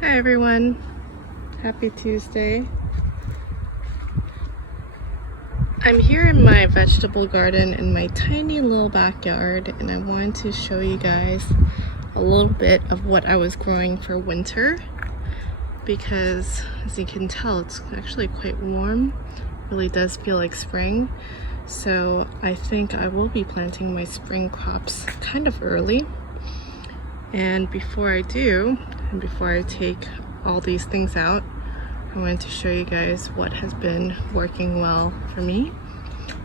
Hi everyone, happy Tuesday. I'm here in my vegetable garden in my tiny little backyard, and I wanted to show you guys a little bit of what I was growing for winter, because as you can tell it's actually quite warm. It really does feel like spring, so I think I will be planting my spring crops kind of early. And before I do, and before I take all these things out, I wanted to show you guys what has been working well for me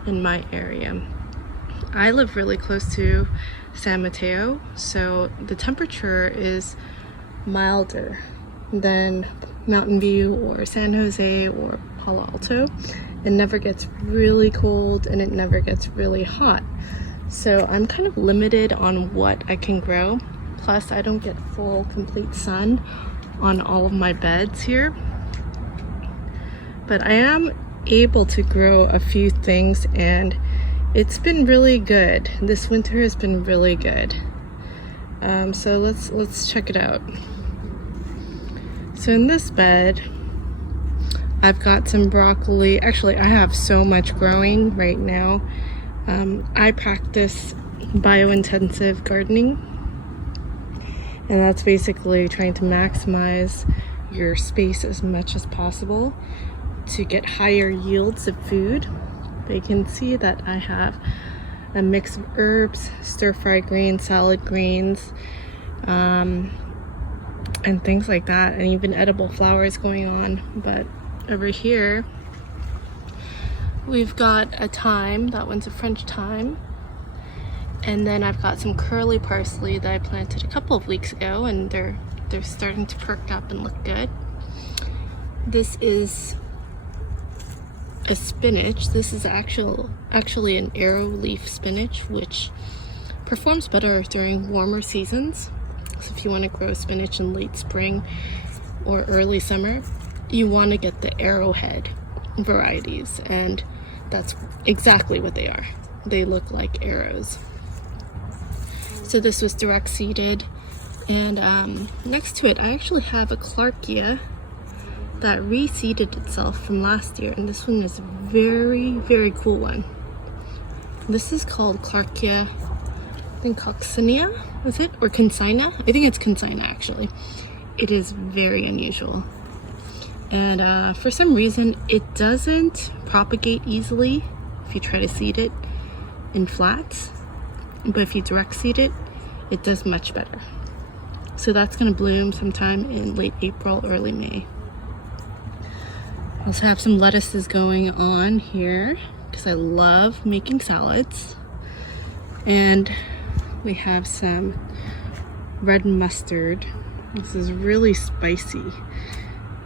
in my area. I live really close to San Mateo, so the temperature is milder than Mountain View or San Jose or Palo Alto. It never gets really cold and it never gets really hot. So I'm kind of limited on what I can grow. Plus, I don't get full, complete sun on all of my beds here. But I am able to grow a few things, and it's been really good. This winter has been really good. So let's check it out. So in this bed, I've got some broccoli. Actually, I have so much growing right now. I practice biointensive gardening. And that's basically trying to maximize your space as much as possible to get higher yields of food. But you can see that I have a mix of herbs, stir-fried greens, salad greens, and things like that, and even edible flowers going on. But over here, we've got a thyme. That one's a French thyme. And then I've got some curly parsley that I planted a couple of weeks ago, and they're starting to perk up and look good. This is a spinach. This is actually an arrow leaf spinach, which performs better during warmer seasons. So if you want to grow spinach in late spring or early summer, you want to get the arrowhead varieties, and that's exactly what they are. They look like arrows. So this was direct seeded, and next to it I actually have a Clarkia that reseeded itself from last year, and this one is a very cool one. This is called Clarkia, I think coccinea, is it? Or Consina? I think it's Consina actually. It is very unusual. And for some reason it doesn't propagate easily if you try to seed it in flats. But if you direct seed it, it does much better. So that's going to bloom sometime in late April, early May. I also have some lettuces going on here because I love making salads. And we have some red mustard. This is really spicy.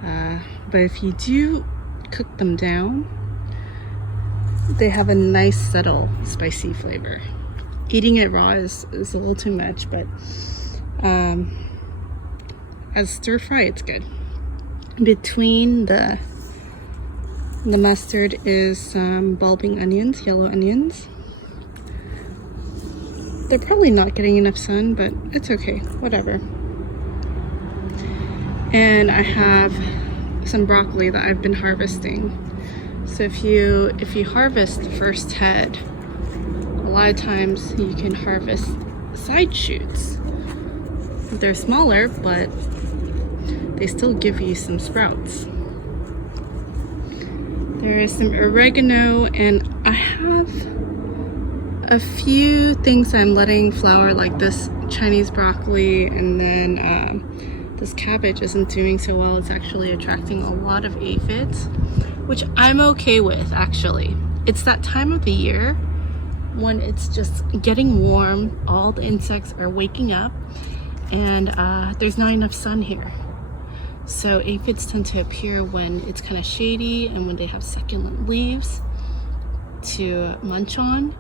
But if you do cook them down, they have a nice, subtle, spicy flavor. Eating it raw is a little too much, but as stir fry, it's good. Between the mustard is some bulbing onions, yellow onions. They're probably not getting enough sun, but it's okay, whatever. And I have some broccoli that I've been harvesting. So if you harvest the first head, a lot of times you can harvest side shoots. They're smaller, but they still give you some sprouts. There is some oregano, and I have a few things I'm letting flower, like this Chinese broccoli, and then this cabbage isn't doing so well. It's actually attracting a lot of aphids, which I'm okay with, actually. It's that time of the year when it's just getting warm, all the insects are waking up, and there's not enough sun here. So aphids tend to appear when it's kind of shady and when they have succulent leaves to munch on,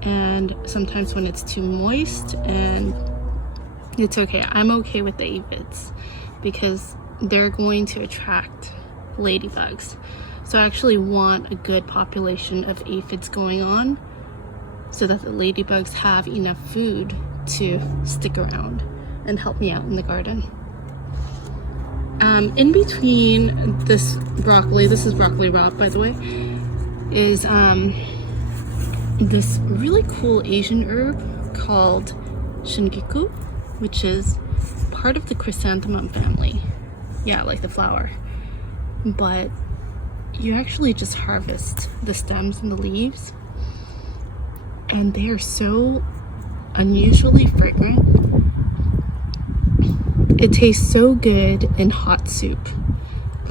and sometimes when it's too moist, and it's okay. I'm okay with the aphids because they're going to attract ladybugs. So I actually want a good population of aphids going on so that the ladybugs have enough food to stick around and help me out in the garden. In between this broccoli, this is broccoli rabe by the way, is this really cool Asian herb called shingiku, which is part of the chrysanthemum family. Yeah, like the flower. But you actually just harvest the stems and the leaves, and they are so unusually fragrant. It tastes so good in hot soup,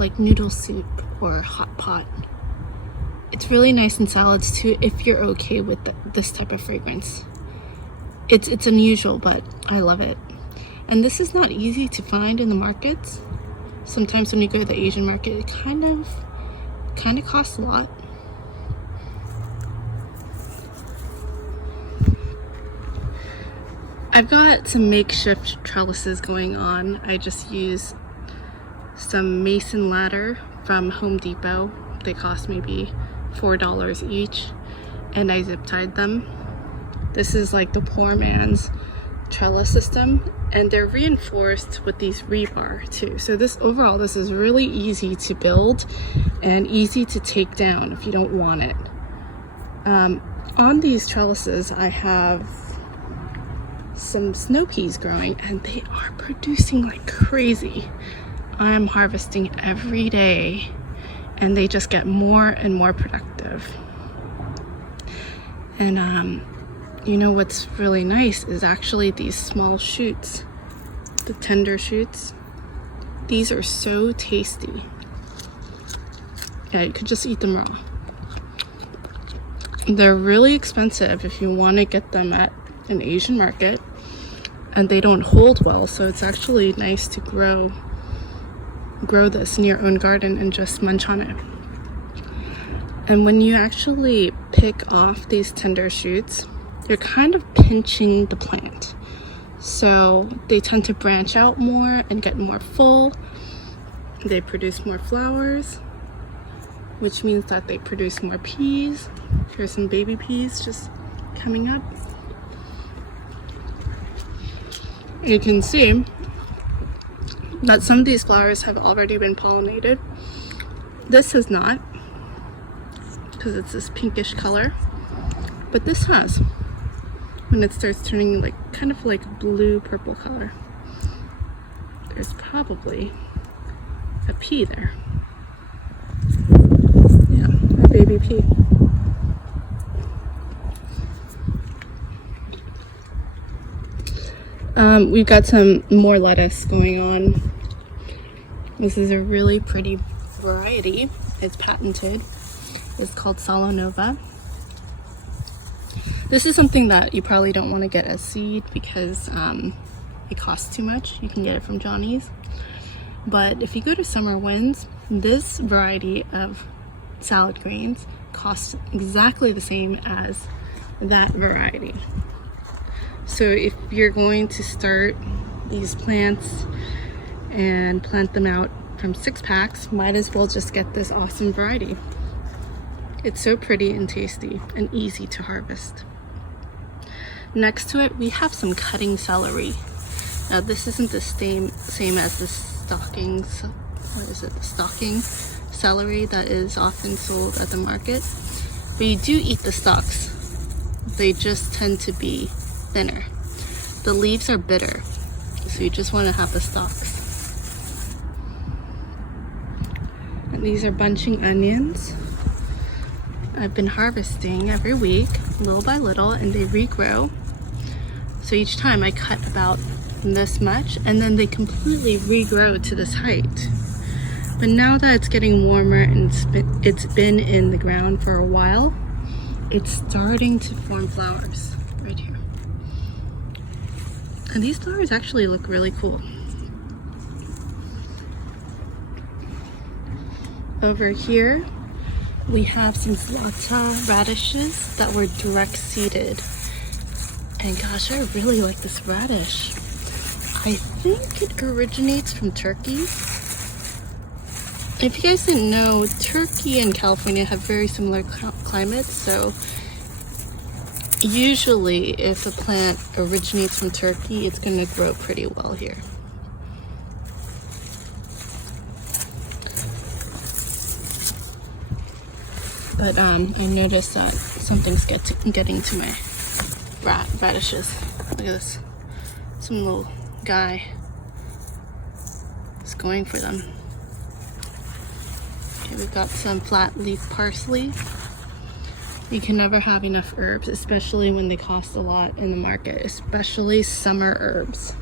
like noodle soup or hot pot. It's really nice in salads too if you're okay with this type of fragrance. It's unusual, but I love it. And this is not easy to find in the markets. Sometimes when you go to the Asian market, it kind of costs a lot. I've got some makeshift trellises going on. I just use some mason ladder from Home Depot. They cost maybe $4 each, and I zip tied them. This is like the poor man's trellis system, and they're reinforced with these rebar too. So this is really easy to build and easy to take down if you don't want it. On these trellises I have some snow peas growing, and they are producing like crazy. I am harvesting every day, and they just get more and more productive. And you know what's really nice is actually these small shoots, the tender shoots. These are so tasty. Yeah, you could just eat them raw. They're really expensive if you want to get them at an Asian market, and they don't hold well, so it's actually nice to grow this in your own garden and just munch on it. And when you actually pick off these tender shoots, you're kind of pinching the plant, so they tend to branch out more and get more full. They produce more flowers, which means that they produce more peas. Here's some baby peas just coming up. You can see that some of these flowers have already been pollinated. This has not, because it's this pinkish color, but this has, when it starts turning like kind of like blue purple color. There's probably a pea there. Yeah, a baby pea. We've got some more lettuce going on. This is a really pretty variety. It's patented. It's called Salo Nova. This is something that you probably don't want to get as seed because it costs too much. You can get it from Johnny's. But if you go to Summer Winds, this variety of salad greens costs exactly the same as that variety. So if you're going to start these plants and plant them out from 6 packs, might as well just get this awesome variety. It's so pretty and tasty and easy to harvest. Next to it, we have some cutting celery. Now this isn't the same as the stocking celery that is often sold at the market, but you do eat the stalks. They just tend to be thinner. The leaves are bitter, so you just want to have the stalks. And these are bunching onions. I've been harvesting every week, little by little, and they regrow. So each time I cut about this much, and then they completely regrow to this height. But now that it's getting warmer and it's been in the ground for a while, it's starting to form flowers right here. And these flowers actually look really cool. Over here, we have some zlata radishes that were direct seeded. And gosh, I really like this radish. I think it originates from Turkey. If you guys didn't know, Turkey and California have very similar climates, so usually if a plant originates from Turkey, it's going to grow pretty well here. But I noticed that something's getting to my radishes. Look at this. Some little guy is going for them. Okay, we've got some flat leaf parsley. You can never have enough herbs, especially when they cost a lot in the market, especially summer herbs.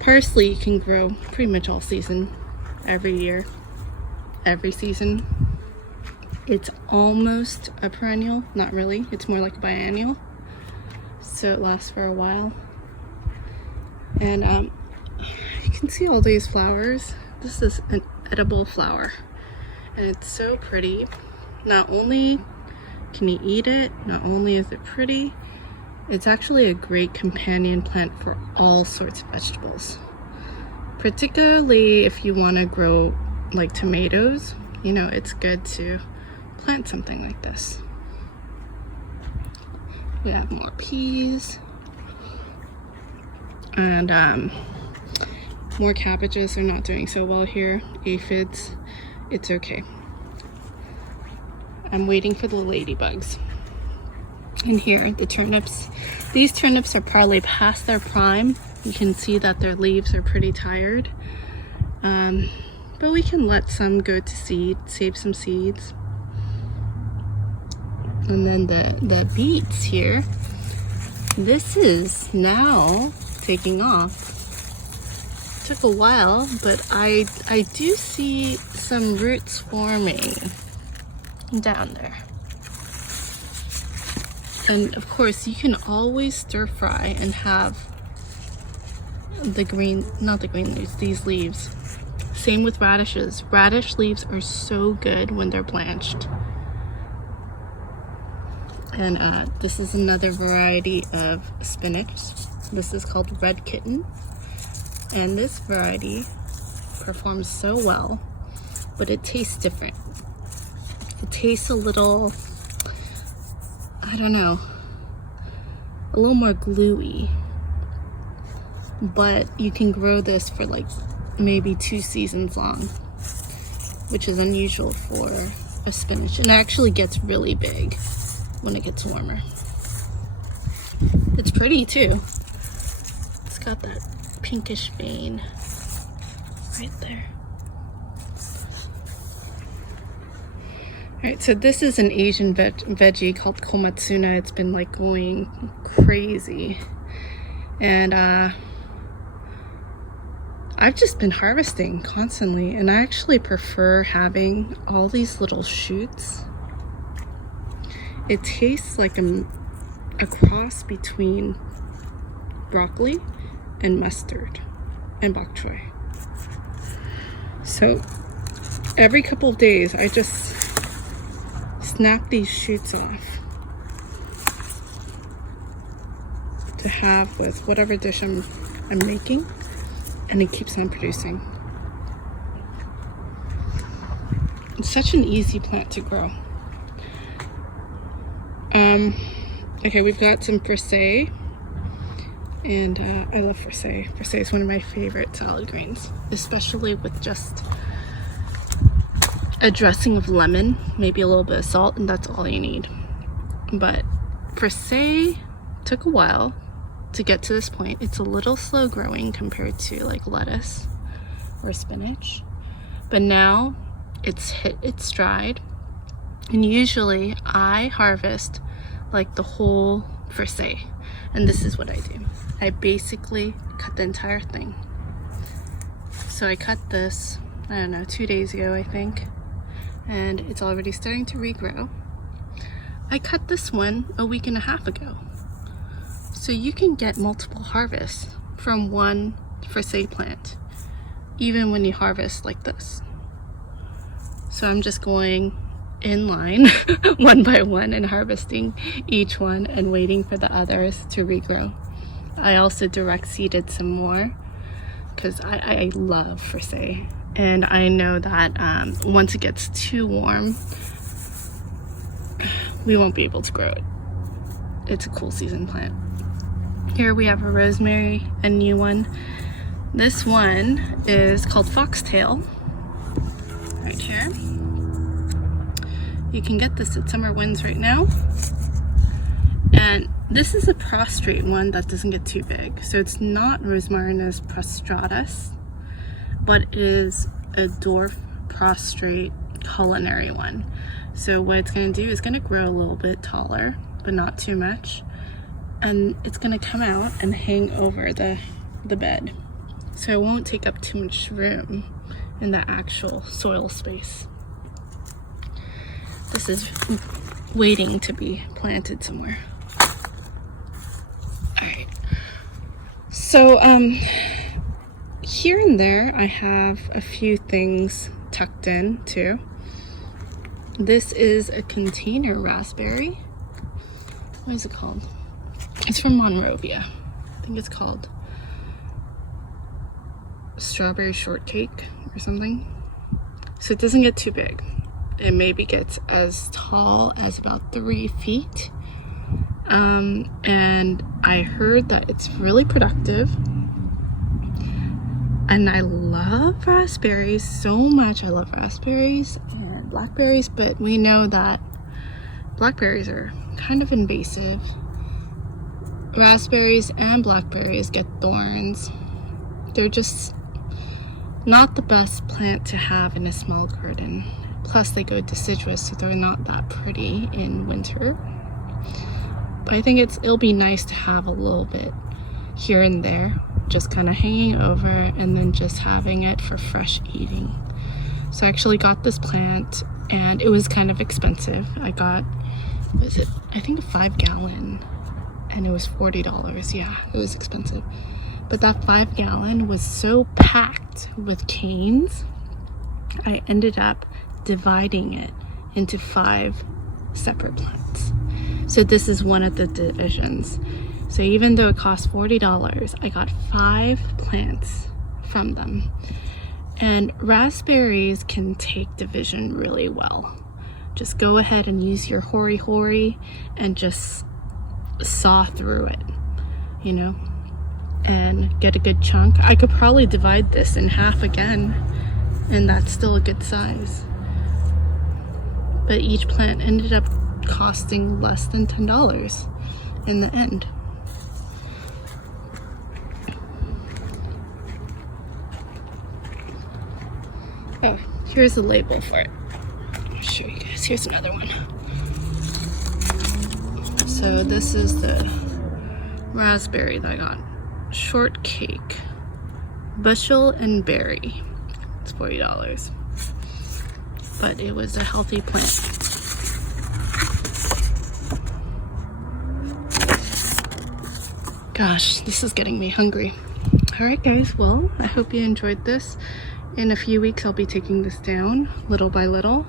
Parsley you can grow pretty much all season, every year, every season. It's almost a perennial, not really, it's more like a biennial, so it lasts for a while. And you can see all these flowers. This is an edible flower, and it's so pretty. Not only can you eat it, not only is it pretty, it's actually a great companion plant for all sorts of vegetables. Particularly if you want to grow like tomatoes, you know, it's good to plant something like this. We have more peas and more cabbages. They're not doing so well here. Aphids, it's okay. I'm waiting for the ladybugs. And here, the turnips. These turnips are probably past their prime. You can see that their leaves are pretty tired. But we can let some go to seed, save some seeds. And then the beets here, this is now taking off. Took a while, but I do see some roots forming down there. And of course, you can always stir fry and have the green, not the green leaves, these leaves. Same with radishes. Radish leaves are so good when they're blanched. And this is another variety of spinach. This is called Red Kitten. And this variety performs so well, but it tastes different. It tastes a little, I don't know, a little more gluey. But you can grow this for like maybe 2 seasons long, which is unusual for a spinach. And it actually gets really big when it gets warmer. It's pretty too. It's got that pinkish vein right there. Alright, so this is an Asian veggie called komatsuna. It's been like going crazy. And I've just been harvesting constantly, and I actually prefer having all these little shoots. It tastes like a cross between broccoli and mustard and bok choy. So every couple of days I just snap these shoots off to have with whatever dish I'm making, and it keeps on producing. It's such an easy plant to grow. Okay, we've got some frisee, and I love frisee. Frisee is one of my favorite salad greens, especially with just a dressing of lemon, maybe a little bit of salt, and that's all you need. But frisee took a while to get to this point. It's a little slow growing compared to like lettuce or spinach, but now it's hit its stride. And usually I harvest like the whole frisee, and this is what I do. I basically cut the entire thing. So I cut this, I don't know, 2 days ago I think, and it's already starting to regrow. I cut this one a week and a half ago. So you can get multiple harvests from one frisee plant, even when you harvest like this. So I'm just going in line one by one and harvesting each one and waiting for the others to regrow. I also direct seeded some more because I love frisee, and I know that once it gets too warm we won't be able to grow it. It's a cool season plant. Here we have a rosemary, a new one. This one is called foxtail right here. You can get this at Summer Winds right now. And this is a prostrate one that doesn't get too big. So it's not Rosmarinus prostratus, but it is a dwarf prostrate culinary one. So what it's going to do is going to grow a little bit taller, but not too much. And it's going to come out and hang over the bed. So it won't take up too much room in the actual soil space. This is waiting to be planted somewhere. Alright. So here and there I have a few things tucked in too. This is a container raspberry. What is it called? It's from Monrovia. I think it's called strawberry shortcake or something. So it doesn't get too big. It maybe gets as tall as about 3 feet. And I heard that it's really productive. And I love raspberries so much. I love raspberries and blackberries, but we know that blackberries are kind of invasive. Raspberries and blackberries get thorns. They're just not the best plant to have in a small garden. Plus they go deciduous, so they're not that pretty in winter. But I think it'll be nice to have a little bit here and there, just kind of hanging over and then just having it for fresh eating. So I actually got this plant and it was kind of expensive. I got, I think a 5-gallon, and it was $40. Yeah, it was expensive. But that 5-gallon was so packed with canes, I ended up dividing it into 5 separate plants. So this is one of the divisions. So even though it cost $40, I got 5 plants from them. And raspberries can take division really well. Just go ahead and use your hori and just saw through it, you know, and get a good chunk. I could probably divide this in half again, and that's still a good size. But each plant ended up costing less than $10 in the end. Oh, here's the label for it. I'll show you guys. Here's another one. So this is the raspberry that I got. Shortcake, bushel and berry. It's $40. But it was a healthy plant. Gosh, this is getting me hungry. Alright guys, well, I hope you enjoyed this. In a few weeks I'll be taking this down little by little.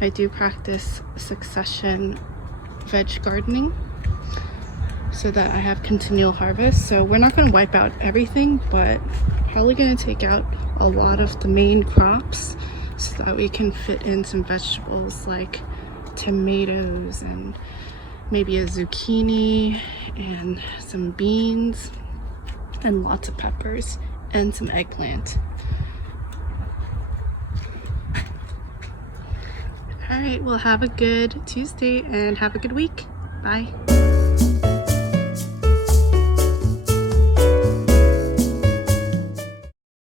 I do practice succession veg gardening so that I have continual harvest. So we're not going to wipe out everything, but probably going to take out a lot of the main crops so that we can fit in some vegetables like tomatoes and maybe a zucchini and some beans and lots of peppers and some eggplant. Alright, well have a good Tuesday and have a good week. Bye.